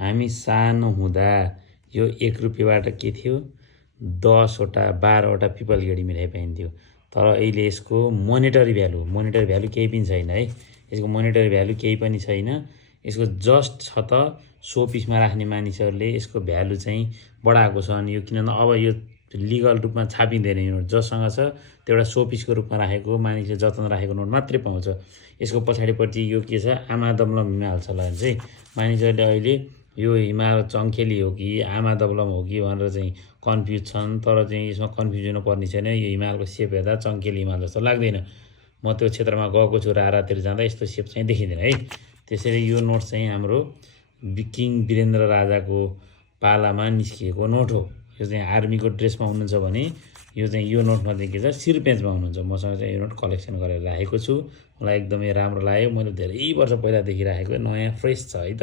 हामी सानो हुँदा यो 1 रुपियाँबाट के थियो 10वटा 12वटा पिपल गेडी मिठाई पाइन्थ्यो। तर अहिले यसको मोनेटरी भ्यालु केही पनि छैन है। यसको मोनेटरी भ्यालु केही पनि छैन। यसको जस्ट छ त सो पिसमा राख्ने मानिसहरूले यसको भ्यालु चाहिँ बढाएको छन्। यो किनभने अब यो लिगल रूपमा छापिँदैन। यो नोट जससँग छ त्यो एउटा सो पिसको रूपमा राखेको मानिसले जतन राखेको नोट मात्रै पाउँछ। यसको पछाडिपट्टि यो के छ आमा दमलम हिमाल छ भने चाहिँ मानिसहरूले अहिले यो हिमाल चङ्खेली हो कि आमा दबलम हो कि भनेर चाहिँ कन्फ्युज छन्। तर चाहिँ यसमा कन्फ्युज हुनु पर्ने छैन। यो हिमालको सेप हेर्दा चङ्खेली हिमाल जस्तो लाग्दैन। म त्यो क्षेत्रमा गएको छु, रारातिर जाँदा यस्तो सेप चाहिँ देखिँदैन है। त्यसैले यो नोट चाहिँ हाम्रो किङ वीरेन्द्र राजाको पालामा निस्किएको नोट हो। यो चाहिँ आर्मीको ड्रेसमा हुनुहुन्छ भने यो चाहिँ यो नोटमा चाहिँ के छ सिरपेन्चमा हुनुहुन्छ। मसँग चाहिँ यो नोट कलेक्सन गरेर राखेको छु। मलाई एकदमै राम्रो लाग्यो। मैले धेरै वर्ष पहिलादेखि राखेको नयाँ फ्रेस छ है त।